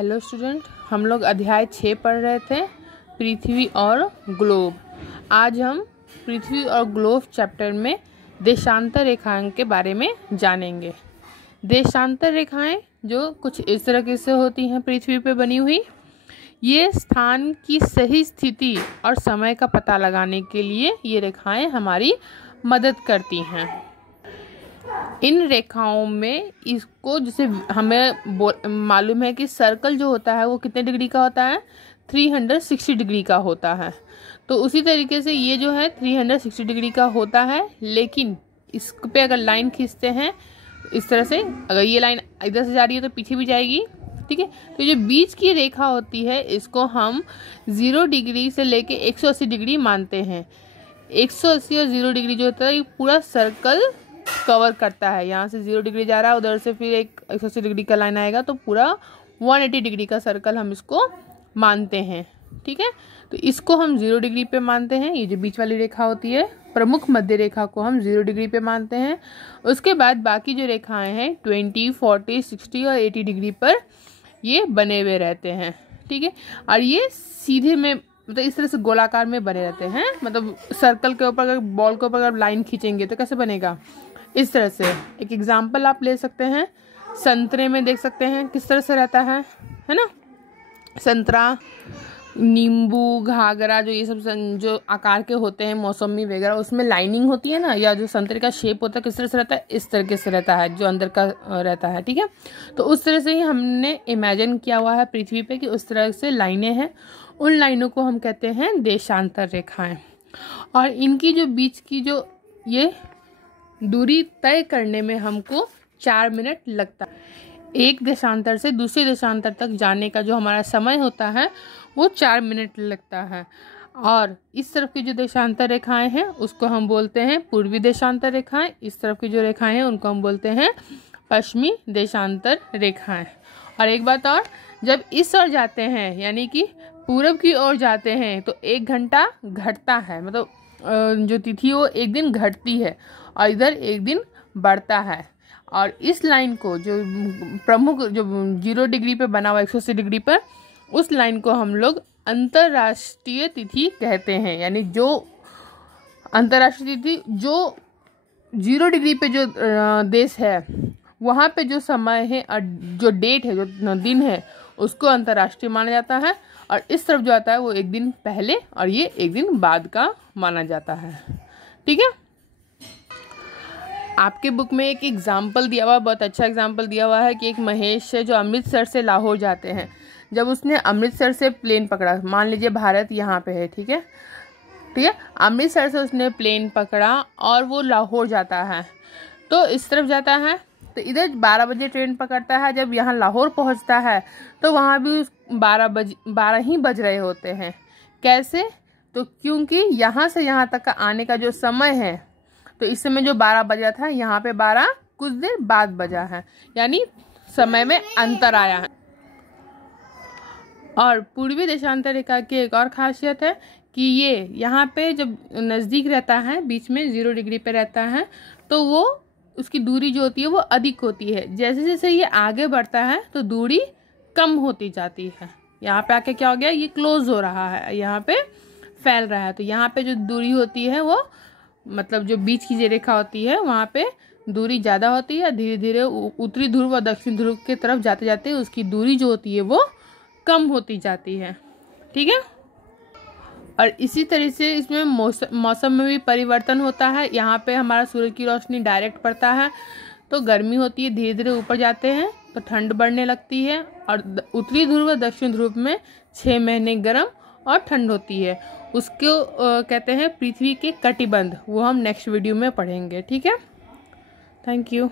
Hello student, हम लोग अध्याय 6 पढ़ रहे थे, पृथ्वी और ग्लोब। आज हम पृथ्वी और ग्लोब चैप्टर में देशांतर रेखाएं के बारे में जानेंगे। देशांतर रेखाएं जो कुछ इस तरह से होती हैं पृथ्वी पे बनी हुई, ये स्थान की सही स्थिति और समय का पता लगाने के लिए ये रेखाएं हमारी मदद करती हैं। इन रेखाओं में इसको जैसे हमें मालूम है कि सर्कल जो होता है वो कितने डिग्री का होता है, 360 डिग्री का होता है। तो उसी तरीके से ये जो है 360 डिग्री का होता है, लेकिन इस पे अगर लाइन खींचते हैं इस तरह से, अगर ये लाइन इधर से जा रही है तो पीछे भी जाएगी, ठीक है। तो जो बीच की रेखा होती है इसको हम 0 डिग्री से लेके 180 डिग्री मानते हैं। 180 और 0 डिग्री जो होता है ये पूरा सर्कल कवर करता है। यहाँ से 0 डिग्री जा रहा है, उधर से फिर एक 180 डिग्री का लाइन आएगा, तो पूरा 180 डिग्री का सर्कल हम इसको मानते हैं, ठीक है। तो इसको हम 0 डिग्री पे मानते हैं। ये जो बीच वाली रेखा होती है प्रमुख मध्य रेखा को हम 0 डिग्री पे मानते हैं। उसके बाद बाकी जो रेखाएं हैं 20, 40, 60 और 80 डिग्री पर ये बने हुए रहते हैं, ठीक है। और ये सीधे में मतलब इस तरह से गोलाकार में बने रहते हैं। मतलब सर्कल के ऊपर, अगर बॉल के ऊपर अगर लाइन खींचेंगे तो कैसे बनेगा, इस तरह से। एक एग्जाम्पल आप ले सकते हैं, संतरे में देख सकते हैं किस तरह से रहता है ना। संतरा, नींबू, घाघरा, जो ये सब जो आकार के होते हैं, मौसमी वगैरह, उसमें लाइनिंग होती है ना, या जो संतरे का शेप होता है किस तरह से रहता है, इस तरीके से रहता है, जो अंदर का रहता है, ठीक है। तो उस तरह से ही हमने इमेजिन किया हुआ है पृथ्वी पे कि उस तरह से लाइनें हैं। उन लाइनों को हम कहते हैं देशांतर रेखाएं। और इनकी जो बीच की जो ये दूरी तय करने में हमको 4 मिनट लगता है। एक देशांतर से दूसरे देशांतर तक जाने का जो हमारा समय होता है वो 4 मिनट लगता है। और इस तरफ की जो देशांतर रेखाएं हैं उसको हम बोलते हैं पूर्वी देशांतर रेखाएं। इस तरफ की जो रेखाएं हैं उनको हम बोलते हैं पश्चिमी देशांतर रेखाएं। और एक बात और, जब इस ओर जाते हैं यानी कि पूरब की ओर जाते हैं तो 1 घंटा घटता है, मतलब जो तिथि वो 1 दिन घटती है और इधर 1 दिन बढ़ता है। और इस लाइन को जो प्रमुख जो 0 डिग्री पे बना हुआ 180 डिग्री पर, उस लाइन को हम लोग अंतर्राष्ट्रीय तिथि कहते हैं। यानी जो अंतर्राष्ट्रीय तिथि जो 0 डिग्री पे जो देश है वहाँ पे जो समय है और जो डेट है, जो दिन है, उसको अंतर्राष्ट्रीय माना जाता है। और इस तरफ जो आता है वो 1 दिन पहले और ये 1 दिन बाद का माना जाता है, ठीक है। आपके बुक में एक एग्जाम्पल दिया हुआ, बहुत अच्छा एग्जाम्पल दिया हुआ है कि एक महेश है जो अमृतसर से लाहौर जाते हैं। जब उसने अमृतसर से प्लेन पकड़ा, मान लीजिए भारत यहाँ पे है, ठीक है, अमृतसर से उसने प्लेन पकड़ा और वो लाहौर जाता है, तो इस तरफ जाता है, तो इधर 12 बजे ट्रेन पकड़ता है। जब यहाँ लाहौर पहुँचता है तो वहाँ भी 12 ही बज रहे होते हैं। कैसे? तो क्योंकि यहाँ से यहाँ तक का आने का जो समय है, तो इस समय जो 12 बजा था यहाँ पे 12 कुछ देर बाद बजा है, यानी समय में अंतर आया है। और पूर्वी देशांतर रेखा की एक और खासियत है कि ये यहाँ पे जब नज़दीक रहता है, बीच में 0 डिग्री पे रहता है, तो वो उसकी दूरी जो होती है वो अधिक होती है। जैसे जैसे ये आगे बढ़ता है तो दूरी कम होती जाती है। यहाँ पे आके क्या हो गया, ये क्लोज हो रहा है, यहाँ पे फैल रहा है। तो यहाँ पे जो दूरी होती है वो, मतलब जो बीच की जो रेखा होती है वहाँ पे दूरी ज़्यादा होती है। धीरे धीरे उत्तरी ध्रुव और दक्षिण ध्रुव की तरफ जाते जाते उसकी दूरी जो होती है वो कम होती जाती है, ठीक है। और इसी तरह से इसमें मौसम में भी परिवर्तन होता है। यहाँ पे हमारा सूरज की रोशनी डायरेक्ट पड़ता है तो गर्मी होती है, धीरे धीरे ऊपर जाते हैं तो ठंड बढ़ने लगती है। और उत्तरी ध्रुव और दक्षिण ध्रुव में 6 महीने गर्म और ठंड होती है। उसको कहते हैं पृथ्वी के कटिबंध। वो हम नेक्स्ट वीडियो में पढ़ेंगे, ठीक है। Thank you.